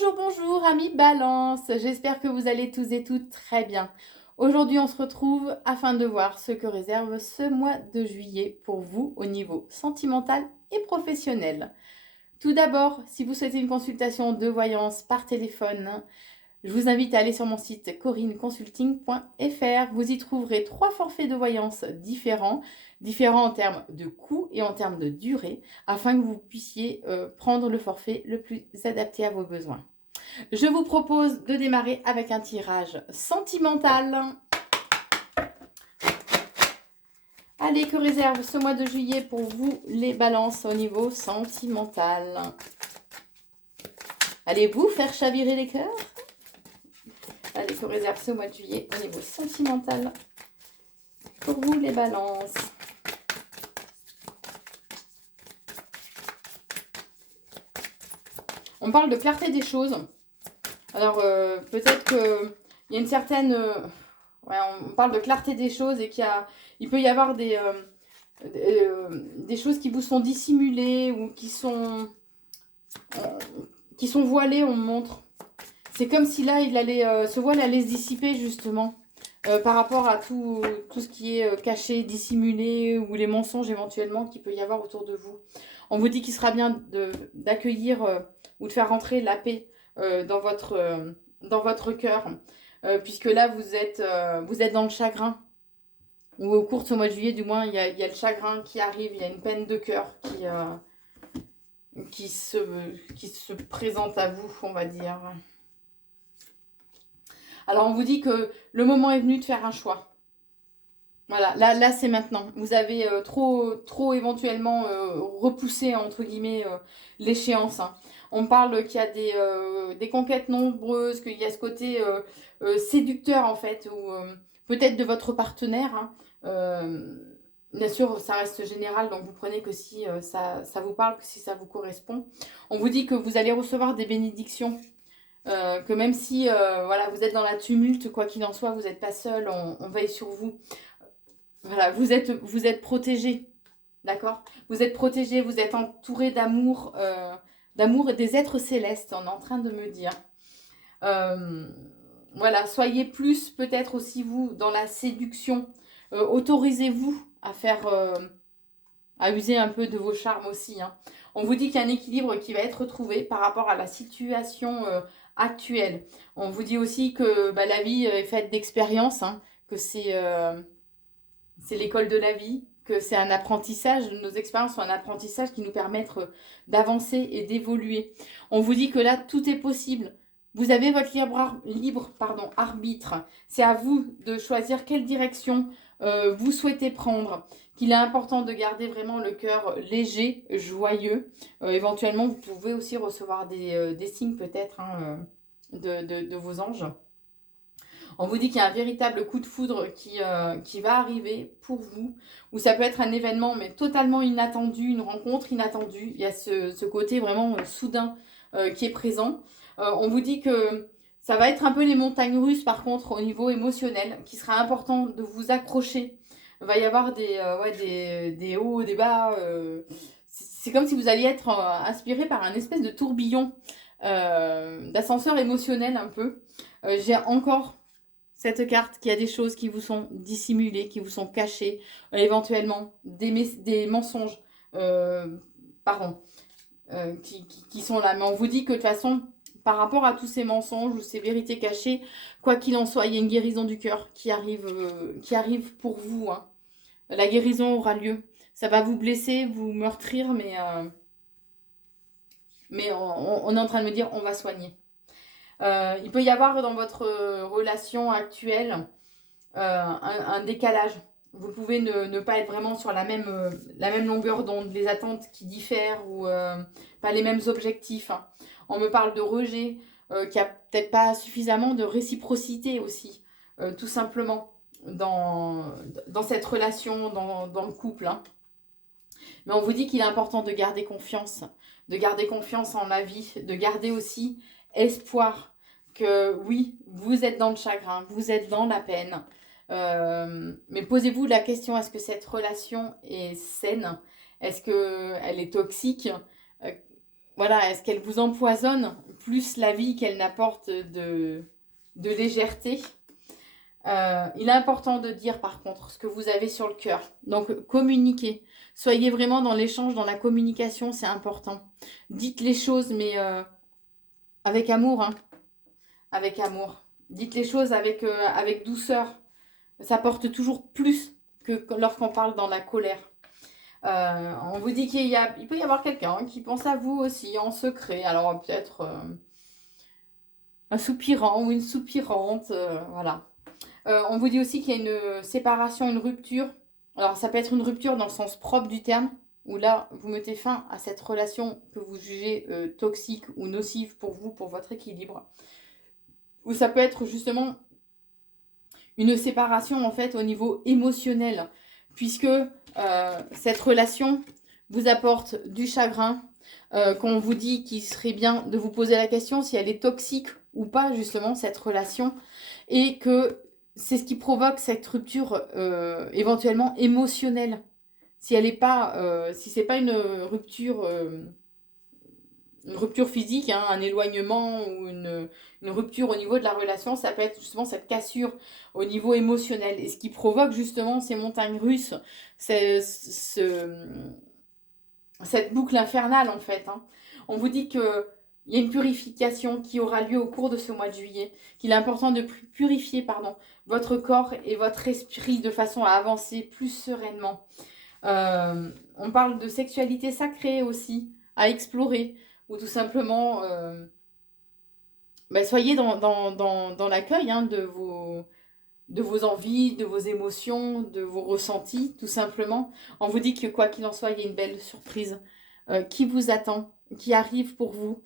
Bonjour, bonjour, amis Balance. J'espère que vous allez tous et toutes très bien. Aujourd'hui, on se retrouve afin de voir ce que réserve ce mois de juillet pour vous au niveau sentimental et professionnel. Tout d'abord, si vous souhaitez une consultation de voyance par téléphone, je vous invite à aller sur mon site corinneconsulting.fr. Vous y trouverez 3 forfaits de voyance différents en termes de coût et en termes de durée, afin que vous puissiez prendre le forfait le plus adapté à vos besoins. Je vous propose de démarrer avec un tirage sentimental. Allez, que réserve ce mois de juillet pour vous les balances au niveau sentimental? Allez-vous faire chavirer les cœurs? Allez, que réserve ce mois de juillet au niveau sentimental pour vous les balances? On parle de clarté des choses. Alors, peut-être qu'il y a une certaine... ouais, on parle de clarté des choses et il peut y avoir des choses qui vous sont dissimulées ou qui sont voilées, on me montre. C'est comme si là, ce voile allait se dissiper justement par rapport à tout ce qui est caché, dissimulé ou les mensonges éventuellement qu'il peut y avoir autour de vous. On vous dit qu'il sera bien d'accueillir ou de faire rentrer la paix dans votre cœur, puisque là, vous êtes dans le chagrin. Ou au cours de ce mois de juillet, du moins, il y a le chagrin qui arrive, il y a une peine de cœur qui se présente à vous, on va dire. Alors, on vous dit que le moment est venu de faire un choix. Voilà, là c'est maintenant. Vous avez trop éventuellement repoussé, entre guillemets, l'échéance. Hein. On parle qu'il y a des conquêtes nombreuses, qu'il y a ce côté séducteur, en fait, ou peut-être de votre partenaire. Hein. Bien sûr, ça reste général, donc vous prenez que si ça vous parle, que si ça vous correspond. On vous dit que vous allez recevoir des bénédictions. Que même si voilà, vous êtes dans la tumulte, quoi qu'il en soit, vous n'êtes pas seul, on veille sur vous. Voilà, vous êtes protégé, d'accord? Vous êtes protégé, vous êtes entouré d'amour et des êtres célestes, on est en train de me dire. Voilà, soyez plus peut-être aussi vous dans la séduction. Autorisez-vous à user un peu de vos charmes aussi. Hein. On vous dit qu'il y a un équilibre qui va être trouvé par rapport à la situation actuelle. On vous dit aussi que la vie est faite d'expériences, hein, que c'est l'école de la vie, que c'est un apprentissage, nos expériences sont un apprentissage qui nous permettent d'avancer et d'évoluer. On vous dit que là, tout est possible. Vous avez votre libre arbitre. C'est à vous de choisir quelle direction vous souhaitez prendre. Qu'il est important de garder vraiment le cœur léger, joyeux. Éventuellement, vous pouvez aussi recevoir des signes peut-être hein, de vos anges. On vous dit qu'il y a un véritable coup de foudre qui va arriver pour vous, ou ça peut être un événement mais totalement inattendu, une rencontre inattendue. Il y a ce côté vraiment soudain qui est présent. On vous dit que ça va être un peu les montagnes russes par contre au niveau émotionnel, qu'il sera important de vous accrocher. Il va y avoir des hauts, des bas. C'est comme si vous alliez être inspiré par un espèce de tourbillon d'ascenseur émotionnel un peu. J'ai encore cette carte qui a des choses qui vous sont dissimulées, qui vous sont cachées, éventuellement des mensonges, pardon, qui sont là. Mais on vous dit que de toute façon, par rapport à tous ces mensonges ou ces vérités cachées, quoi qu'il en soit, il y a une guérison du cœur qui arrive pour vous. Hein. La guérison aura lieu. Ça va vous blesser, vous meurtrir, mais on est en train de me dire on va soigner. Il peut y avoir dans votre relation actuelle un décalage. Vous pouvez ne pas être vraiment sur la même longueur d'onde, les attentes qui diffèrent ou pas les mêmes objectifs. Hein. On me parle de rejet, qu'il n'y a peut-être pas suffisamment de réciprocité aussi, tout simplement, dans cette relation, dans le couple. Hein. Mais on vous dit qu'il est important de garder confiance en la vie, de garder aussi espoir que oui, vous êtes dans le chagrin, vous êtes dans la peine. Mais posez-vous la question, est-ce que cette relation est saine? Est-ce qu'elle est toxique? voilà, est-ce qu'elle vous empoisonne plus la vie qu'elle n'apporte de légèreté? Il est important de dire par contre ce que vous avez sur le cœur. Donc communiquez. Soyez vraiment dans l'échange, dans la communication, c'est important. Dites les choses, mais avec amour, hein. Avec amour. Dites les choses avec douceur. Ça porte toujours plus que lorsqu'on parle dans la colère. On vous dit il peut y avoir quelqu'un qui pense à vous aussi en secret. Alors peut-être un soupirant ou une soupirante, voilà. On vous dit aussi qu'il y a une séparation, une rupture. Alors ça peut être une rupture dans le sens propre du terme, où là vous mettez fin à cette relation que vous jugez toxique ou nocive pour vous, pour votre équilibre. Ou ça peut être justement une séparation en fait au niveau émotionnel, puisque cette relation vous apporte du chagrin, qu'on vous dit qu'il serait bien de vous poser la question si elle est toxique ou pas justement cette relation, et que c'est ce qui provoque cette rupture éventuellement émotionnelle. Si elle est pas, si c'est pas une rupture physique, hein, un éloignement ou une rupture au niveau de la relation, ça peut être justement cette cassure au niveau émotionnel. Et ce qui provoque justement ces montagnes russes, cette boucle infernale en fait, hein. On vous dit que il y a une purification qui aura lieu au cours de ce mois de juillet, qu'il est important de purifier votre corps et votre esprit de façon à avancer plus sereinement. On parle de sexualité sacrée aussi, à explorer, ou tout simplement, soyez dans l'accueil, hein, de vos envies, de vos émotions, de vos ressentis, tout simplement. On vous dit que quoi qu'il en soit, il y a une belle surprise qui vous attend, qui arrive pour vous.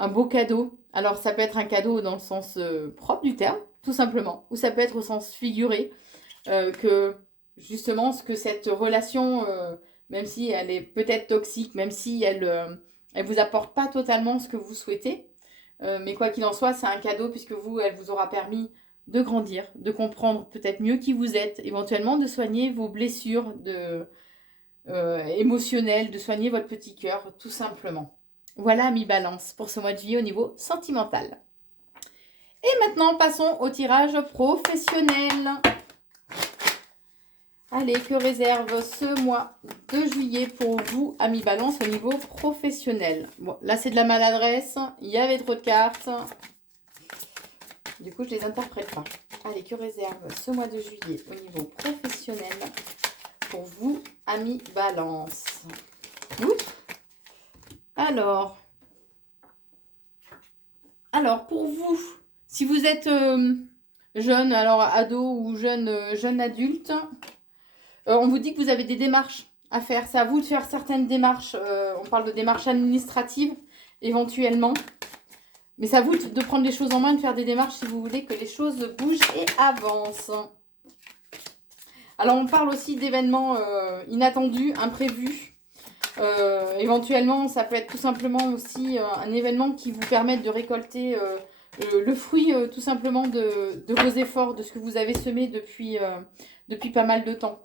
Un beau cadeau. Alors ça peut être un cadeau dans le sens propre du terme, tout simplement. Ou ça peut être au sens figuré, que justement, ce que cette relation, même si elle est peut-être toxique, même si elle vous apporte pas totalement ce que vous souhaitez, mais quoi qu'il en soit, c'est un cadeau puisque elle vous aura permis de grandir, de comprendre peut-être mieux qui vous êtes, éventuellement de soigner vos blessures émotionnelles, de soigner votre petit cœur, tout simplement. Voilà mi balance pour ce mois de juillet au niveau sentimental. Et maintenant, passons au tirage professionnel. Allez, que réserve ce mois de juillet pour vous, amis balance, au niveau professionnel? Bon, là, c'est de la maladresse. Il y avait trop de cartes. Du coup, je les interprète pas. Allez, que réserve ce mois de juillet au niveau professionnel pour vous, amis balance? Ouf. Alors, pour vous, si vous êtes jeune, alors ado ou jeune adulte, on vous dit que vous avez des démarches à faire. C'est à vous de faire certaines démarches. On parle de démarches administratives, éventuellement. Mais c'est à vous de prendre les choses en main, de faire des démarches si vous voulez que les choses bougent et avancent. Alors, on parle aussi d'événements inattendus, imprévus. Éventuellement, ça peut être tout simplement aussi un événement qui vous permette de récolter le fruit tout simplement de vos efforts, de ce que vous avez semé depuis pas mal de temps.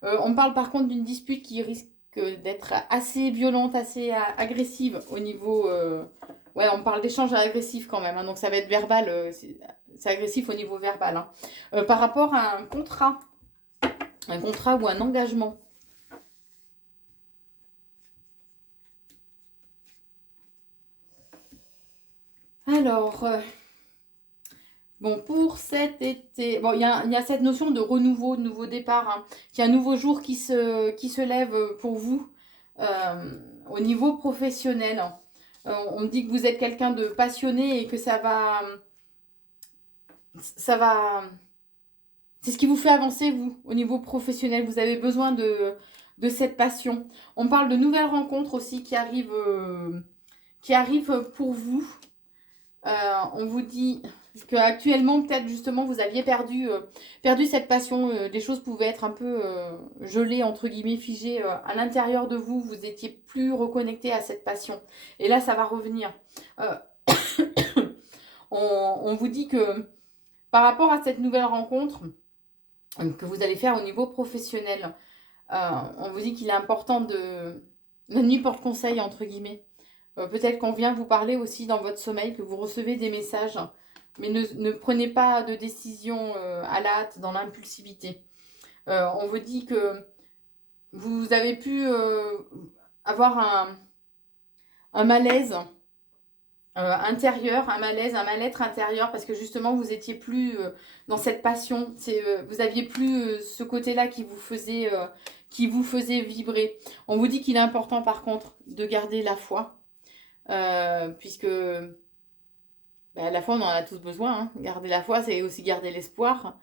On parle par contre d'une dispute qui risque d'être assez violente, assez agressive au niveau... ouais, on parle d'échange agressif quand même, hein, donc ça va être verbal, c'est agressif au niveau verbal. Hein. Par rapport à un contrat ou un engagement. Alors, bon, pour cet été, bon, il y a cette notion de renouveau, de nouveau départ, hein, qu'il y a un nouveau jour qui se lève pour vous au niveau professionnel. On me dit que vous êtes quelqu'un de passionné et que ça va, c'est ce qui vous fait avancer, vous, au niveau professionnel. Vous avez besoin de cette passion. On parle de nouvelles rencontres aussi qui arrivent pour vous. On vous dit qu'actuellement, peut-être justement, vous aviez perdu cette passion. Les choses pouvaient être un peu gelées, entre guillemets, figées à l'intérieur de vous. Vous étiez plus reconnecté à cette passion. Et là, ça va revenir. On vous dit que par rapport à cette nouvelle rencontre que vous allez faire au niveau professionnel, on vous dit qu'il est important de... La nuit porte conseil, entre guillemets. Peut-être qu'on vient vous parler aussi dans votre sommeil, que vous recevez des messages. Mais ne prenez pas de décision à la hâte, dans l'impulsivité. On vous dit que vous avez pu avoir un malaise intérieur, un malaise, un mal-être intérieur, parce que justement, vous étiez plus dans cette passion. Vous aviez plus ce côté-là qui vous faisait vibrer. On vous dit qu'il est important, par contre, de garder la foi, puisque la foi, on en a tous besoin. Hein. Garder la foi, c'est aussi garder l'espoir.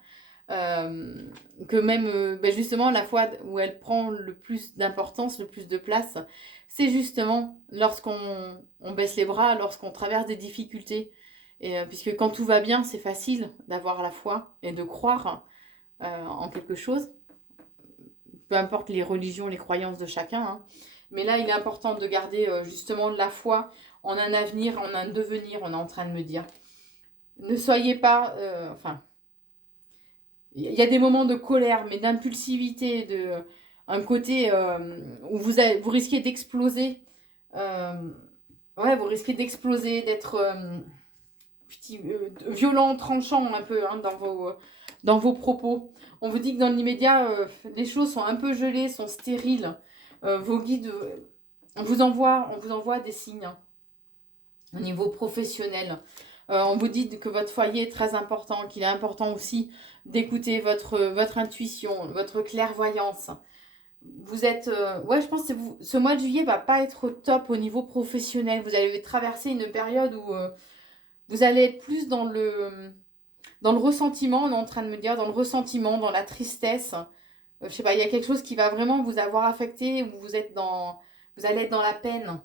Que même justement la foi où elle prend le plus d'importance, le plus de place, c'est justement lorsqu'on baisse les bras, lorsqu'on traverse des difficultés. Et puisque quand tout va bien, c'est facile d'avoir la foi et de croire en quelque chose, peu importe les religions, les croyances de chacun. Hein. Mais là, il est important de garder justement de la foi en un avenir, en un devenir, on est en train de me dire. Ne soyez pas, il y a des moments de colère, mais d'impulsivité, un côté où vous risquez d'exploser. Ouais, vous risquez d'exploser, d'être violent, tranchant un peu hein, dans vos propos. On vous dit que dans l'immédiat, les choses sont un peu gelées, sont stériles. Vos guides, on vous envoie des signes hein, au niveau professionnel. On vous dit que votre foyer est très important, qu'il est important aussi d'écouter votre intuition, votre clairvoyance. Vous êtes... ouais, je pense que ce mois de juillet va pas être top au niveau professionnel. Vous allez traverser une période où vous allez être plus dans le ressentiment, on est en train de me dire, dans le ressentiment, dans la tristesse. Je sais pas, il y a quelque chose qui va vraiment vous avoir affecté, où vous allez être dans la peine.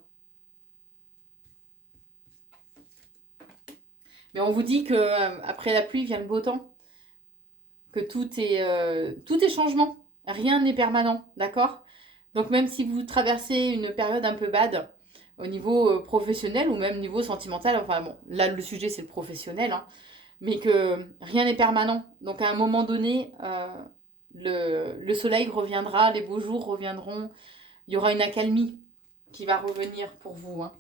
Mais on vous dit que après la pluie vient le beau temps, que tout est changement, rien n'est permanent, d'accord? Donc même si vous traversez une période un peu bad au niveau professionnel ou même niveau sentimental, enfin bon, là le sujet c'est le professionnel, hein, mais que rien n'est permanent. Donc à un moment donné, le soleil reviendra, les beaux jours reviendront, il y aura une accalmie qui va revenir pour vous. Hein.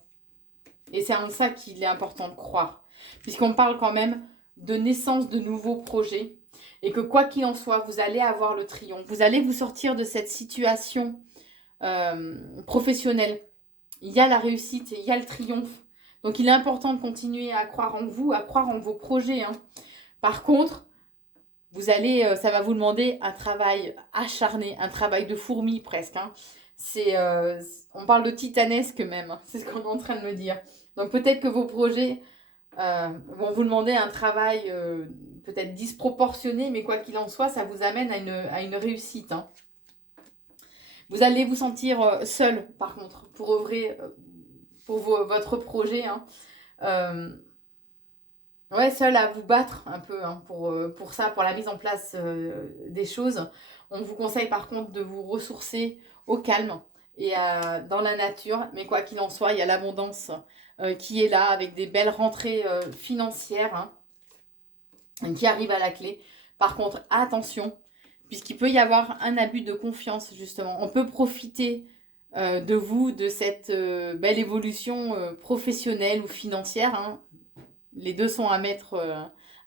Et c'est en ça qu'il est important de croire. Puisqu'on parle quand même de naissance de nouveaux projets. Et que quoi qu'il en soit, vous allez avoir le triomphe. Vous allez vous sortir de cette situation professionnelle. Il y a la réussite, il y a le triomphe. Donc il est important de continuer à croire en vous, à croire en vos projets. Hein. Par contre, ça va vous demander un travail acharné, un travail de fourmi presque. Hein. On parle de titanesque même, hein. C'est ce qu'on est en train de me dire. Donc peut-être que vos projets vont vous demander un travail peut-être disproportionné, mais quoi qu'il en soit, ça vous amène à une réussite. Hein. Vous allez vous sentir seul, par contre, pour œuvrer pour votre projet. Hein. Ouais, seul à vous battre un peu hein, pour ça, pour la mise en place des choses. On vous conseille par contre de vous ressourcer au calme et dans la nature. Mais quoi qu'il en soit, il y a l'abondance qui est là avec des belles rentrées financières hein, qui arrivent à la clé. Par contre, attention, puisqu'il peut y avoir un abus de confiance justement. On peut profiter de vous, de cette belle évolution professionnelle ou financière. Hein. Les deux sont à mettre,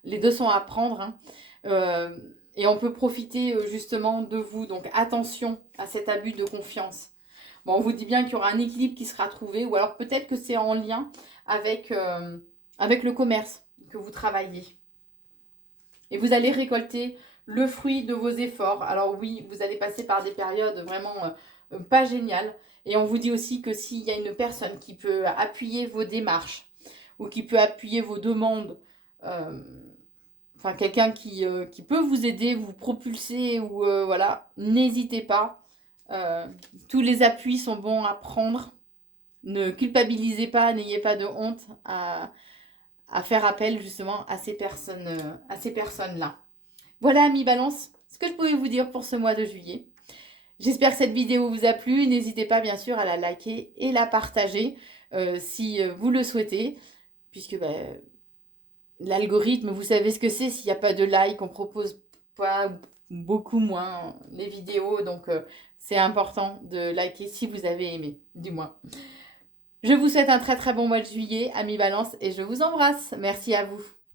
les deux sont à prendre. Hein. Et on peut profiter justement de vous. Donc attention à cet abus de confiance. Bon, on vous dit bien qu'il y aura un équilibre qui sera trouvé. Ou alors peut-être que c'est en lien avec le commerce que vous travaillez. Et vous allez récolter le fruit de vos efforts. Alors oui, vous allez passer par des périodes vraiment pas géniales. Et on vous dit aussi que s'il y a une personne qui peut appuyer vos démarches, ou qui peut appuyer vos demandes, enfin quelqu'un qui peut vous aider, vous propulser, ou voilà, n'hésitez pas. Tous les appuis sont bons à prendre. Ne culpabilisez pas, n'ayez pas de honte à faire appel justement à ces personnes-là. Voilà, amis Balance, ce que je pouvais vous dire pour ce mois de juillet. J'espère que cette vidéo vous a plu. N'hésitez pas bien sûr à la liker et la partager si vous le souhaitez. Puisque l'algorithme, vous savez ce que c'est, s'il n'y a pas de like, on propose pas beaucoup moins les vidéos. Donc c'est important de liker si vous avez aimé, du moins. Je vous souhaite un très très bon mois de juillet, amis Balance, et je vous embrasse. Merci à vous.